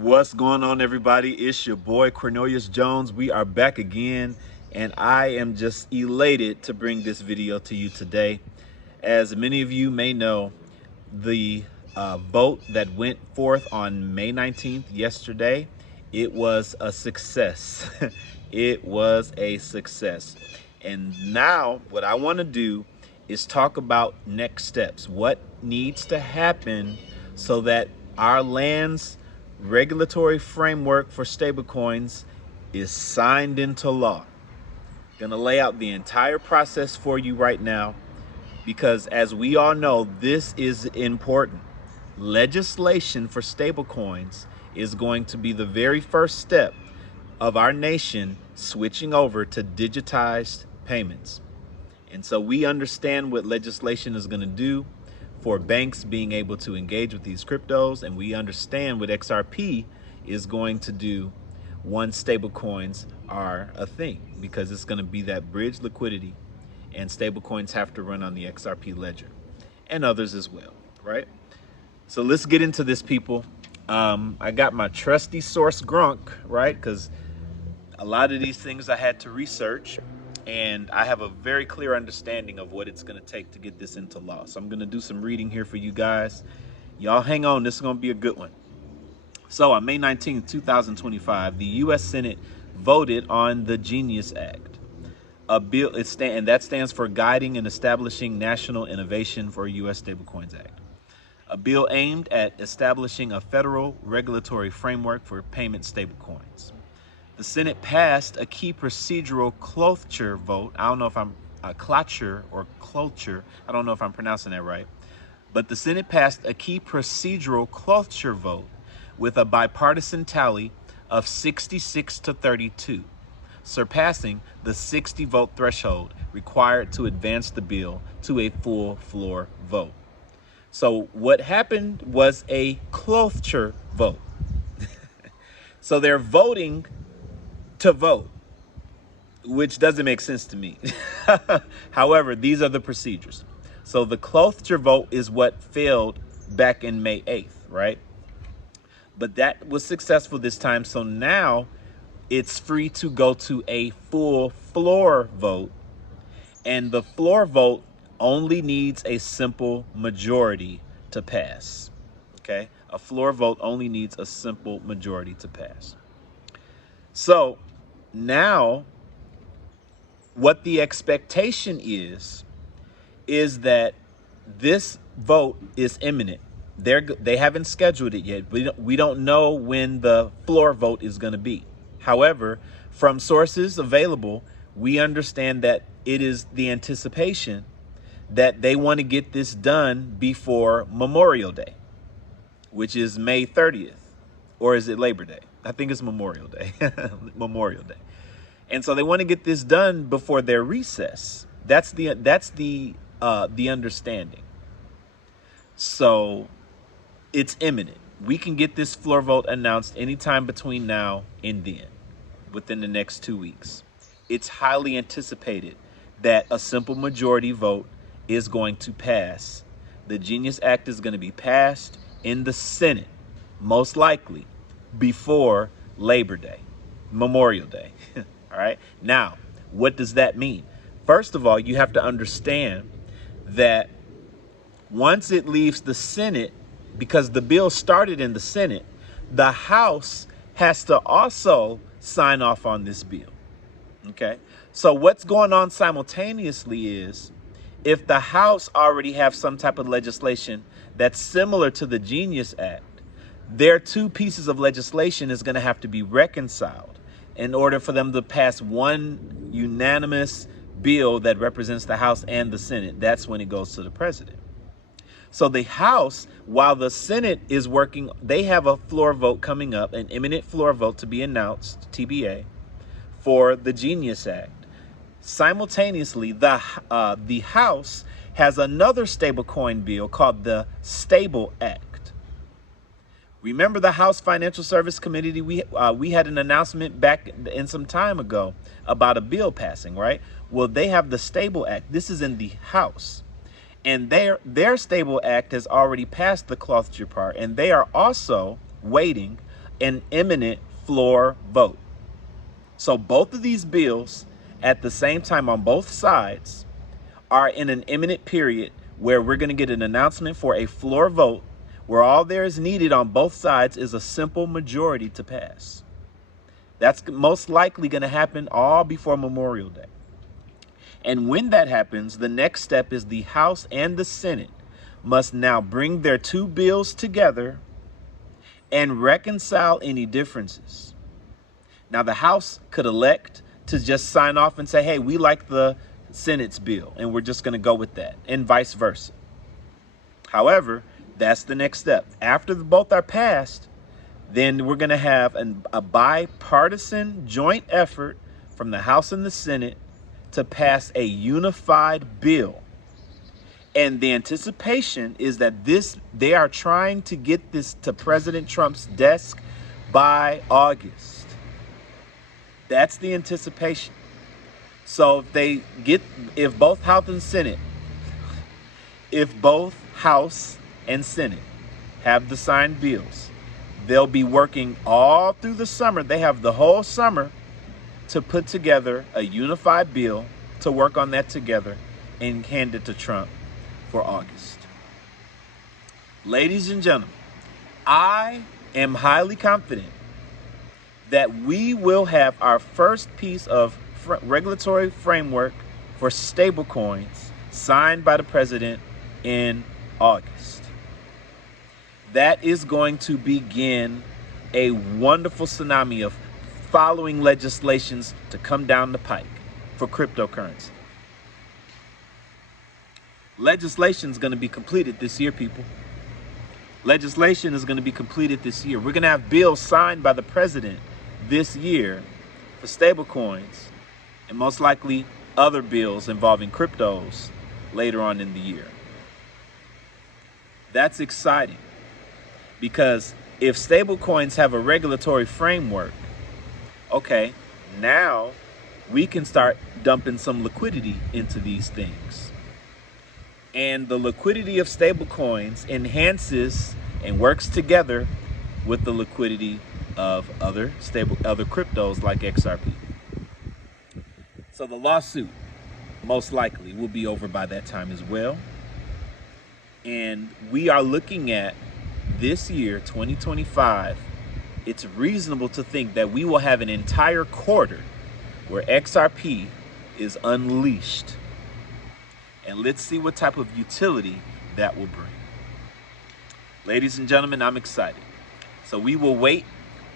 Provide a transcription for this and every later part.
What's going on, everybody? It's your boy Cornelius Jones. We are back again, and I am just elated to bring this video to you today. As many of you may know, the vote that went forth on May 19th yesterday, it was a success. It was a success. And now what I want to do is talk about next steps. What needs to happen so that our land's regulatory framework for stablecoins is signed into law. Gonna lay out the entire process for you right now, because as we all know, this is important. Legislation for stablecoins is going to be the very first step of our nation switching over to digitized payments. And so we understand what legislation is going to do for banks being able to engage with these cryptos, and we understand what XRP is going to do once stablecoins are a thing, because it's going to be that bridge liquidity, and stablecoins have to run on the XRP ledger and others as well, right? So let's get into this, people. I got my trusty source Grunk, right? Because a lot of these things I had to research, and I have a very clear understanding of what it's going to take to get this into law. So I'm going to do some reading here for you guys. Y'all hang on. This is going to be a good one. So on May 19th, 2025, the U.S. Senate voted on the Genius Act, a bill, and that stands for Guiding and Establishing National Innovation for U.S. Stablecoins Act, a bill aimed at establishing a federal regulatory framework for payment stablecoins. The Senate passed a key procedural cloture vote. I don't know if I'm cloture or cloture. I don't know if I'm pronouncing that right. But the Senate passed a key procedural cloture vote with a bipartisan tally of 66 to 32, surpassing the 60 vote threshold required to advance the bill to a full floor vote. So what happened was a cloture vote. So they're voting to vote, which doesn't make sense to me. However, these are the procedures. So the cloture vote is what failed back in May 8th, right? But that was successful this time. So now it's free to go to a full floor vote. And the floor vote only needs a simple majority to pass. Okay? A floor vote only needs a simple majority to pass. So now what the expectation is that this vote is imminent. They haven't scheduled it yet. We don't know when the floor vote is going to be. However, from sources available, we understand that it is the anticipation that they want to get this done before Memorial Day, which is May 30th. Or is it Labor Day? I think it's Memorial Day. Memorial Day. And so they want to get this done before their recess. That's the understanding. So it's imminent. We can get this floor vote announced anytime between now and then, within the next 2 weeks. It's highly anticipated that a simple majority vote is going to pass. The Genius Act is going to be passed in the Senate, most likely before Labor Day, Memorial Day. All right. Now, what does that mean? First of all, you have to understand that once it leaves the Senate, because the bill started in the Senate, the House has to also sign off on this bill. Okay. So what's going on simultaneously is, if the House already have some type of legislation that's similar to the Genius Act, their two pieces of legislation is going to have to be reconciled in order for them to pass one unanimous bill that represents the House and the Senate. That's when it goes to the president. So the House, while the Senate is working, they have a floor vote coming up, an imminent floor vote to be announced, TBA, for the Genius Act. Simultaneously, the House has another stablecoin bill called the Stable Act. Remember the House Financial Service Committee, we had an announcement back in some time ago about a bill passing, right? Well, they have the Stable Act. This is in the House. And their Stable Act has already passed the cloture part, and they are also waiting an imminent floor vote. So both of these bills at the same time on both sides are in an imminent period where we're going to get an announcement for a floor vote where all there is needed on both sides is a simple majority to pass. That's most likely going to happen all before Memorial Day. And when that happens, the next step is the House and the Senate must now bring their two bills together and reconcile any differences. Now, the House could elect to just sign off and say, hey, we like the Senate's bill, and we're just going to go with that, and vice versa. However, that's the next step. After both are passed, then we're going to have a bipartisan joint effort from the House and the Senate to pass a unified bill. And the anticipation is that they are trying to get this to President Trump's desk by August. That's the anticipation. So if both House and Senate have the signed bills, they'll be working all through the summer. They have the whole summer to put together a unified bill, to work on that together and hand it to Trump for August. Ladies and gentlemen, I am highly confident that we will have our first piece of regulatory framework for stablecoins signed by the president in August. That is going to begin a wonderful tsunami of following legislations to come down the pike for cryptocurrency. Legislation is going to be completed this year, people. Legislation is going to be completed this year. We're going to have bills signed by the president this year for stablecoins, and most likely other bills involving cryptos later on in the year. That's exciting, because if stablecoins have a regulatory framework, okay, now we can start dumping some liquidity into these things. And the liquidity of stablecoins enhances and works together with the liquidity of other cryptos like XRP. So the lawsuit most likely will be over by that time as well. And we are looking at this year, 2025, it's reasonable to think that we will have an entire quarter where XRP is unleashed. And let's see what type of utility that will bring. Ladies and gentlemen, I'm excited. So we will wait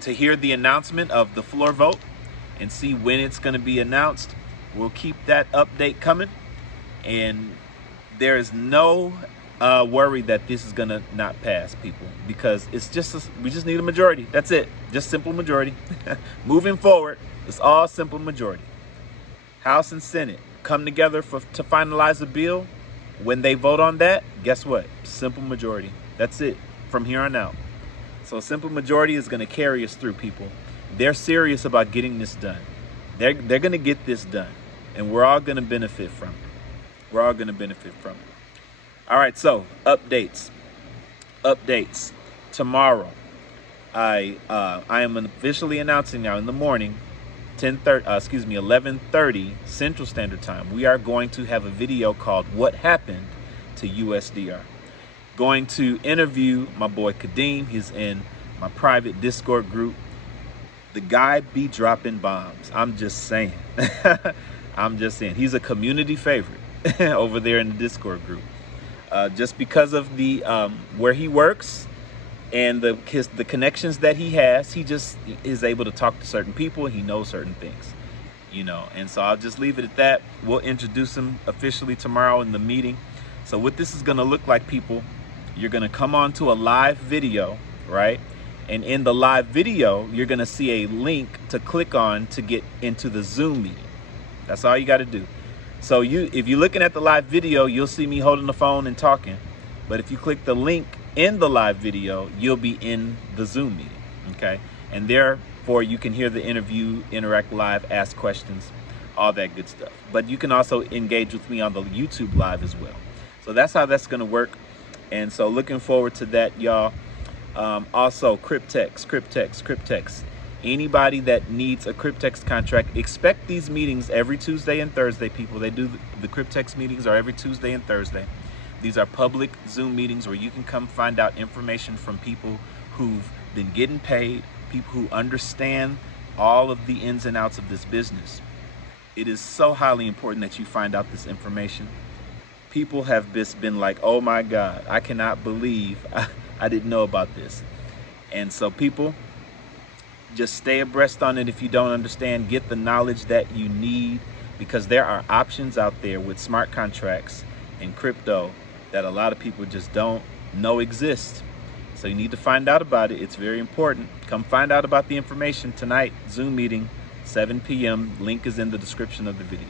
to hear the announcement of the floor vote and see when it's going to be announced. We'll keep that update coming. And there is no worry that this is going to not pass, people, because we just need a majority. That's it. Just simple majority. Moving forward, it's all simple majority. House and Senate come together to finalize a bill. When they vote on that, guess what? Simple majority. That's it from here on out. So a simple majority is going to carry us through, people. They're serious about getting this done. They're going to get this done, and we're all going to benefit from it. We're all going to benefit from it. All right, so updates. Tomorrow, I am officially announcing now in the morning, 11:30 Central Standard Time. We are going to have a video called "What Happened to USDR." Going to interview my boy Kadeem. He's in my private Discord group. The guy be dropping bombs. I'm just saying. I'm just saying. He's a community favorite over there in the Discord group. Just because of the where he works and the connections that he has, he just is able to talk to certain people. He knows certain things, you know. And so I'll just leave it at that. We'll introduce him officially tomorrow in the meeting. So what this is going to look like, people, you're going to come on to a live video, right? And in the live video, you're going to see a link to click on to get into the Zoom meeting. That's all you got to do. So if you're looking at the live video, you'll see me holding the phone and talking. But if you click the link in the live video, you'll be in the Zoom meeting, okay? And therefore, you can hear the interview, interact live, ask questions, all that good stuff. But you can also engage with me on the YouTube live as well. So that's how that's going to work. And so looking forward to that, y'all. Also, Cryptex. Anybody that needs a Cryptex contract, expect these meetings every Tuesday and Thursday, people. They do the Cryptex meetings are every Tuesday and Thursday. These are public Zoom meetings where you can come find out information from people who've been getting paid, people who understand all of the ins and outs of this business. It is so highly important that you find out this information. People have just been like, oh my God, I cannot believe I didn't know about this. And so people, just stay abreast on it. If you don't understand, get the knowledge that you need, because there are options out there with smart contracts and crypto that a lot of people just don't know exist. So you need to find out about it. It's very important. Come find out about the information tonight. Zoom meeting, 7 p.m. Link is in the description of the video.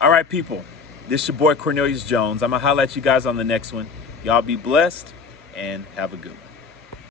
All right, people. This is your boy Cornelius Jones. I'm going to holler at you guys on the next one. Y'all be blessed and have a good one.